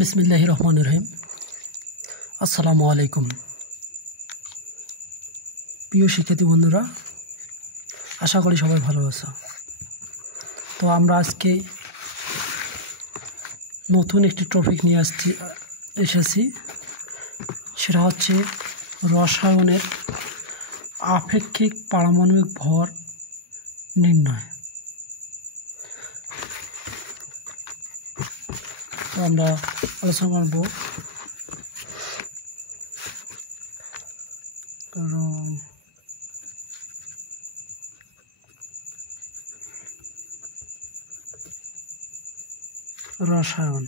बिस्मिल्लाहिर रहमानिर रहीम। আসসালামু আলাইকুম। প্রিয় শিক্ষার্থী বন্ধুরা, আশা করি সবাই ভালো আছো। তো আমরা আজকে নতুন একটি টপিক নিয়ে এসেছি, সেটা হচ্ছে রসায়নের আপেক্ষিক পারমাণবিক ভর নির্ণয়। তো আমরা আলোচনা করব রসায়ন।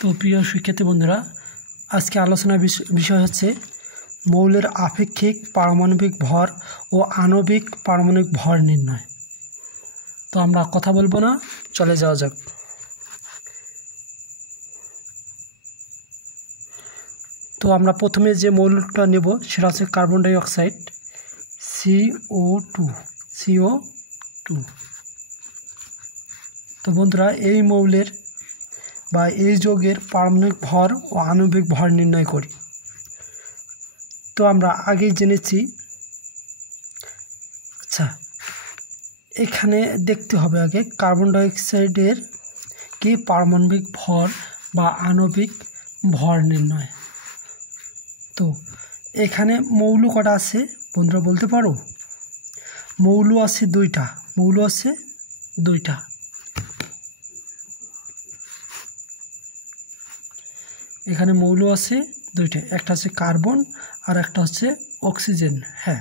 তো প্রিয় শিক্ষার্থী বন্ধুরা, আজকে আলোচনার বিষয় হচ্ছে মৌলের আপেক্ষিক পারমাণবিক ভর ও আণবিক পারমাণবিক ভর নির্ণয়। তো আমরা কথা বলবো না, চলে যাওয়া যাক। তো আমরা প্রথমে যে মৌলটা নেব সেটা হচ্ছে কার্বন ডাই অক্সাইড, CO2। তো বন্ধুরা, এই মৌলের বা এই যৌগের পারমাণবিক ভর ও আণবিক ভর নির্ণয় করি। তো আমরা আগেই জেনেছি। আচ্ছা, এখানে দেখতে হবে আগে কার্বন ডাই অক্সাইডের কি পারমাণবিক ভর বা আণবিক ভর নির্ণয়। তো এখানে মৌল কটা আছে বন্ধুরা বলতে পারো? মৌল আছে দুইটা। এখানে মৌল আছে দুইটা, একটা হচ্ছে কার্বন আর একটা হচ্ছে অক্সিজেন। হ্যাঁ,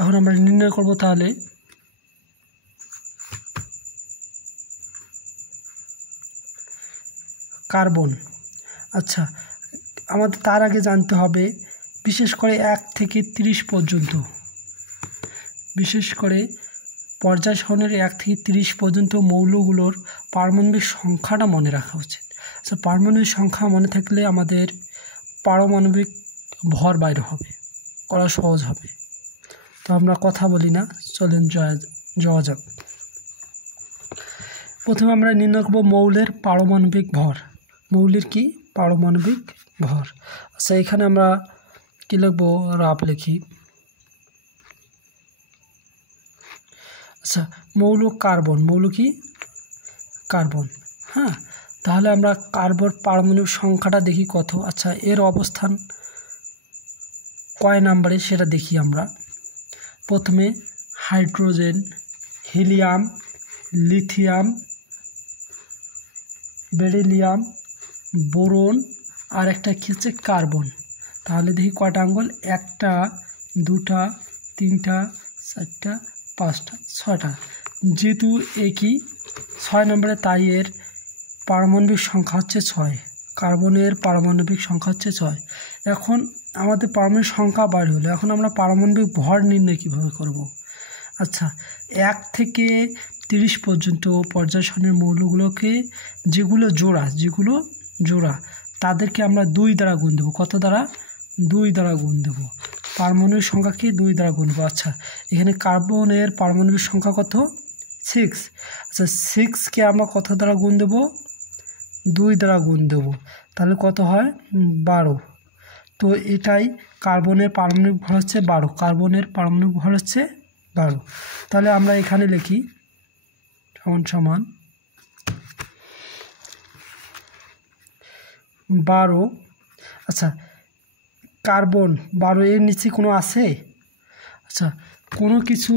এখন আমরা নির্ণয় করব তাহলে কার্বন। আচ্ছা, আমাদের তার আগে জানতে হবে বিশেষ করে 1 থেকে 30 পর্যন্ত, বিশেষ করে পর্যায় সারণীর 1 থেকে 30 পর্যন্ত মৌলগুলোর পারমাণবিক সংখ্যাটা মনে রাখা উচিত। আচ্ছা, পারমাণবিক সংখ্যা মনে থাকলে আমাদের পারমাণবিক ভর বাইরে হবে, করা সহজ হবে। তো আমরা কথা বলি না, চলেন যাওয়া যাক। প্রথমে আমরা নির্ণয় করব মৌলের পারমাণবিক ভর। মৌলের কি পারমাণবিক ভর। আচ্ছা, এখানে আমরা কি লিখবো? রাফ লিখি। আচ্ছা, মৌল কার্বন, মৌল কি কার্বন। হ্যাঁ, তাহলে আমরা কার্বন পারমাণবিক সংখ্যাটা দেখি কত। আচ্ছা, এর অবস্থান কয় নাম্বারে সেটা দেখি আমরা। প্রথমে hydrogen, helium, lithium, beryllium, boron আর একটা কি হচ্ছে কার্বন। তাহলে দেখি কয়টা আঙ্গুল? 1টা 2টা 3টা 4টা 5টা 6টা। যেহেতু একই 6 নম্বরে, তাই এর পারমাণবিক সংখ্যা হচ্ছে 6। কার্বনের পারমাণবিক সংখ্যা হচ্ছে 6। এখন আমাদের পারমাণবিক সংখ্যা বার হলো, এখন আমরা পারমাণবিক ভর নির্ণয় কীভাবে করব? আচ্ছা, 1 থেকে 30 পর্যন্ত পর্যায় সারণীর মৌলগুলোকে যেগুলো জোড়া তাদেরকে আমরা 2 দ্বারা গুণ দেবো। কত দ্বারা? 2 দ্বারা গুণ দেবো। পারমাণবিক সংখ্যাকে 2 দ্বারা গুণ দেবো। আচ্ছা, এখানে কার্বনের পারমাণবিক সংখ্যা কত? 6। আচ্ছা, 6কে আমরা কত দ্বারা গুণ দেবো? 2 দ্বারা গুণ দেবো। তাহলে কত হয়? 12। তো এটাই কার্বনের পারমাণবিক ভর হচ্ছে 12। কার্বনের পারমাণবিক ভর হচ্ছে 12। তাহলে আমরা এখানে লিখি সমান 12। আচ্ছা, কার্বন 12 এর নিচে কোনো আছে? আচ্ছা, কোনো কিছু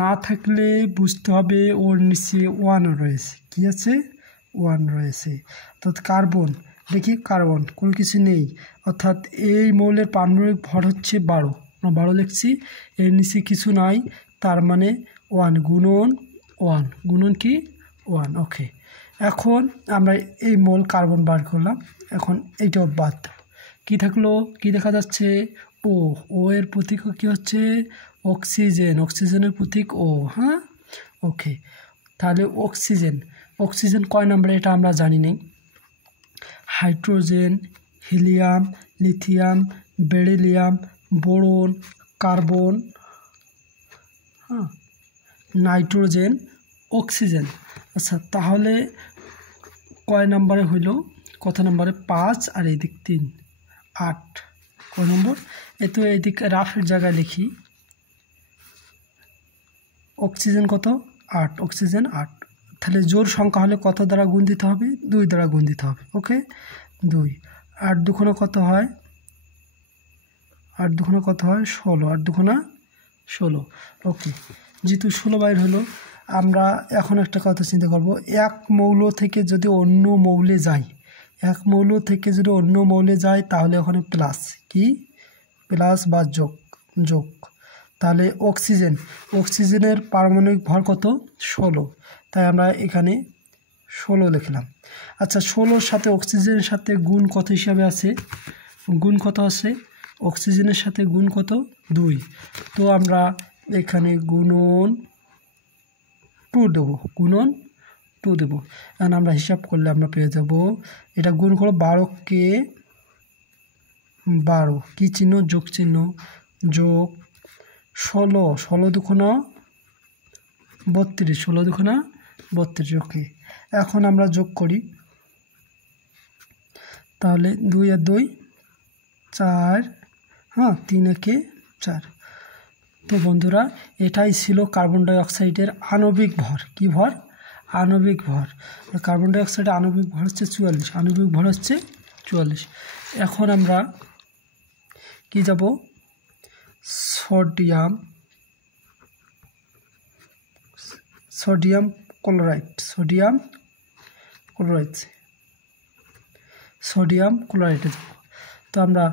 না থাকলে বুঝতে হবে ওর নিচে 1 রয়েছে। কি আছে? 1 রয়েছে। অর্থাৎ কার্বন, দেখি কার্বন কোনো কিছু নেই, অর্থাৎ এই মৌলের পারমাণবিক ভর হচ্ছে 12, আমরা 12 লিখছি। এর নিচে কিছু নাই, তার মানে 1 গুণন 1 গুণন কি 1। ওকে, এখন আমরা এই মোল কার্বন বার করলাম। এখন এইটাও বাদ, কি থাকলো? কি দেখা যাচ্ছে? ও এর প্রতীক কি হচ্ছে? অক্সিজেন, অক্সিজেনের প্রতীক ও। হ্যাঁ, ওকে, তাহলে অক্সিজেন কয় নম্বরে এটা আমরা জানি না। Hydrogen, helium, lithium, beryllium, boron, carbon, হ্যাঁ, নাইট্রোজেন, অক্সিজেন। আচ্ছা, তাহলে কয় নম্বরে হইল? কত নম্বরে? 5 আর এদিক 3, 8। কয় নম্বর? তো এদিক রাফের জায়গায় লিখি, অক্সিজেন কত? 8, অক্সিজেন 8। তাহলে জোড় সংখ্যা হলে কত দ্বারা গুণ দিতে হবে? 2 দ্বারা গুণ দিতে হবে। ওকে, 2, 8 দুগুণে কত হয়? 8 দুগুণে কত হয়? 16, 8 দুগুণে 16। ওকে, যেহেতু 16 বাইর হলো, আমরা এখন একটা কথা চিন্তা করব। এক মৌল থেকে যদি অন্য মৌলে যায়, এক মৌল থেকে যদি অন্য মৌলে যায়, তাহলে ওখানে প্লাস, কি প্লাস বা যোগ। তাহলে অক্সিজেনের পারমাণবিক ভর কত? 16, তাই আমরা এখানে 16 লিখলাম। আচ্ছা, 16-র সাথে অক্সিজেনের সাথে গুণ কত হিসাবে আছে? গুণ কত আছে? অক্সিজেনের সাথে গুণ কত? 2। তো আমরা এখানে গুণন 2 দেবো, গুণন 2 দেবো। এখন আমরা হিসাব করলে আমরা পেয়ে যাব, এটা গুণ করো 12কে 12, কী চিহ্ন? যোগ চিহ্ন, যোগ 16 দুগুণা 32, 16 দুগুণা 32। ওকে, এখন আমরা যোগ করি, তাহলে 2 আর 2 4, হ্যাঁ, 3 একে 4। তো বন্ধুরা, এটাই ছিল কার্বন ডাই অক্সাইডের আণবিক ভর। কি ভর? আণবিক ভর। কার্বন ডাই অক্সাইডের আণবিক ভর হচ্ছে 44, আণবিক ভর হচ্ছে 44। এখন আমরা কি যাব? সোডিয়াম ক্লোরাইডে যাব। তো আমরা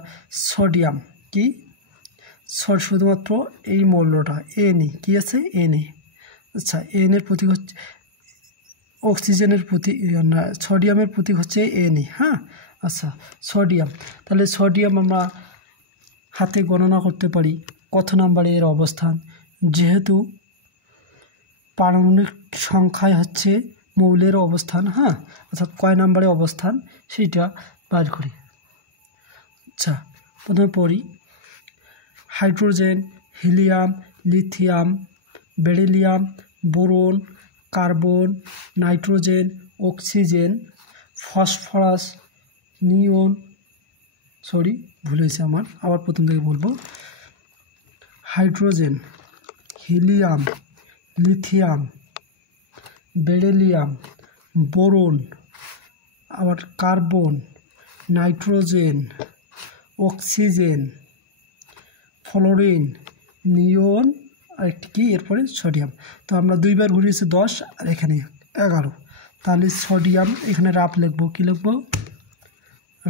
সোডিয়াম কি শুধুমাত্র এই মৌলটা Na, কি আছে? Na। আচ্ছা, Na এর প্রতীক হচ্ছে অক্সিজেনের প্রতীক, না, সোডিয়ামের প্রতীক হচ্ছে Na। হ্যাঁ, আচ্ছা, সোডিয়াম, তাহলে সোডিয়াম আমরা হাতে গণনা করতে পারি কত নম্বরে এর অবস্থান, যেহেতু পারমাণবিক সংখ্যায় হচ্ছে মৌলের অবস্থান। হ্যাঁ, অর্থাৎ কয় নম্বরে অবস্থান সেইটা বার করি। আচ্ছা, প্রথমে পড়ি, hydrogen, helium, lithium, beryllium, boron, carbon, nitrogen, oxygen, phosphorus, neon, ভুল হয়েছে আমার, আবার প্রথম থেকে বলবো। Hydrogen, helium, lithium, beryllium, boron, আবার carbon, nitrogen, oxygen, fluorine, neon, আর একটি কি এরপরে সোডিয়াম। তো আমরা 2 বার ঘুরিয়েছি 10, আর এখানে 11। তাহলে সোডিয়াম এখানে রাফ লিখবো, কি লিখবো?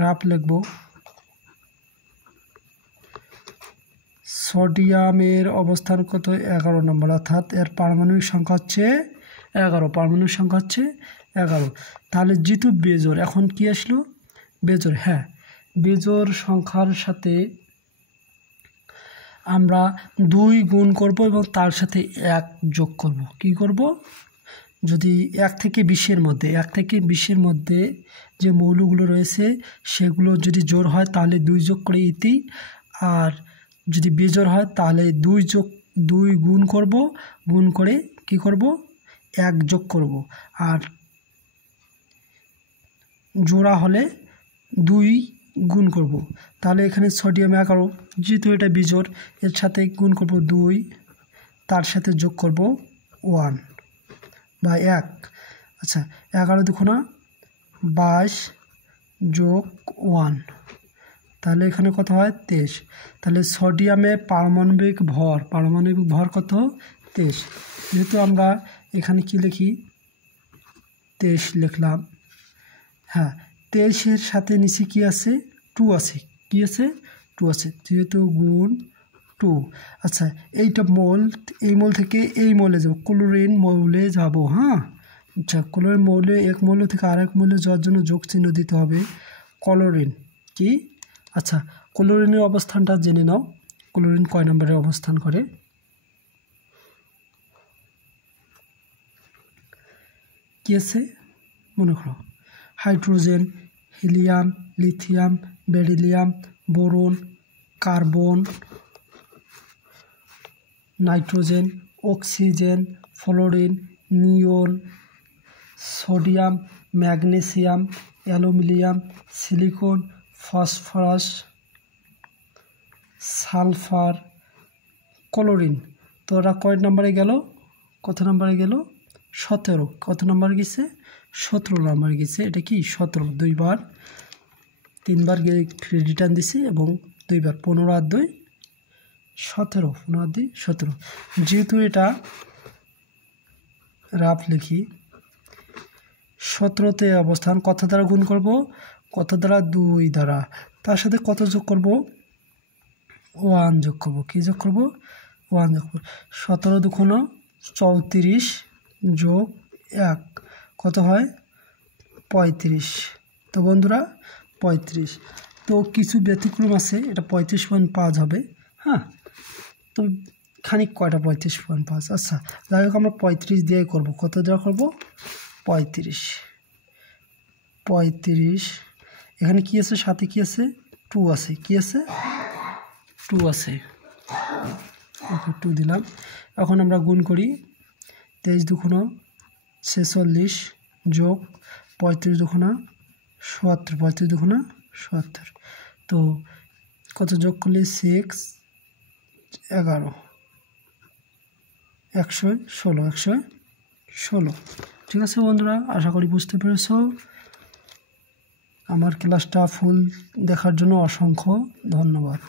রাফ লিখবো। সোডিয়ামের অবস্থান কত? 11 নম্বর, অর্থাৎ এর পারমাণবিক সংখ্যা হচ্ছে 11, পারমাণবিক সংখ্যা হচ্ছে 11। তাহলে যেহেতু বেজোড়, এখন কি আসলো? বেজোড়। হ্যাঁ, বেজোড় সংখ্যার সাথে আমরা 2 গুণ করব এবং তার সাথে 1 যোগ করব। কি করব? যদি 1 থেকে 20-এর মধ্যে যে মৌলগুলো রয়েছে সেগুলো যদি জোড় হয় তাহলে 2 যোগ করে ইতি, আর যদি বেজোড় হয় তাহলে 2 গুণ করব, গুণ করে কি করব? 1 যোগ করব, আর জোড়া হলে 2 গুণ করব। তাহলে এখানে সোডিয়াম 11, যেহেতু এটা বিজোড়, এর সাথে গুণ করব 2, তার সাথে যোগ করব 1 বা 1। আচ্ছা, 11 দুগুণা 22 যোগ 1, তাহলে এখানে কত হয় 23। তাহলে সোডিয়ামে পারমাণবিক ভর কত 23। যেহেতু আমরা এখানে কি লিখি 23 লিখলাম, হ্যাঁ 23-এর সাথে নিচে কি আছে 2 আছে, কি আছে 2 আছে, যেহেতু গুণ 2। আচ্ছা এইটা মোল, এই মোল থেকে এই মোলে যাব, ক্লোরিন মৌলে যাব। হ্যাঁ আচ্ছা ক্লোরিন মৌলে এক মৌল থেকে আরেক মৌলে যাওয়ার জন্য যোগ চিহ্ন দিতে হবে ক্লোরিন কি। আচ্ছা ক্লোরিনের অবস্থানটা জেনে নাও, ক্লোরিন কয় নম্বরে অবস্থান করে। কি আছে মনে করো, hydrogen, helium, lithium, beryllium, boron, carbon, nitrogen, oxygen, fluorine, neon, sodium, magnesium, aluminium, silicon, phosphorus, sulphur, chlorine. তো ওরা কয় নম্বরে গেল, কত নম্বরে গেল 17। কত নম্বর গেছে 17 নম্বর গেছে। এটা কি 17, 2 বার 3 বার রিটার্ন দিছি এবং 2 বার 15 আর 2 17, 15 আর 2 17। যেহেতু এটা রাফ লিখি 17তে অবস্থান, কত দ্বারা গুণ করব, কত দ্বারা 2 দ্বারা, তার সাথে কত যোগ করব 1 যোগ করব। কি যোগ করব 1 যোগ করব। 17 দুগুণ 34 যোগ 1 কত হয় 35। তো বন্ধুরা 35। তো কিছু ব্যতিক্রম আছে, এটা 35.5 হবে। হ্যাঁ তো খানিক কয়টা 35.5। আচ্ছা যাই হোক আমরা 35 দিয়ে করব। কত দেওয়া করব 35। এখানে কি আছে, সাথে কি আছে 2 আছে, কি আছে 2 আছে, 2 দিলাম। এখন আমরা গুণ করি, 23 দুগুণ 46 যোগ 35 দুগুণ 70, 35 দুগুণ 70। তো কত যোগ করলে 6 11 116। ঠিক আছে বন্ধুরা, আশা করি বুঝতে পেরেছো। আমার ক্লাসটা ফুল দেখার জন্য অসংখ্য ধন্যবাদ।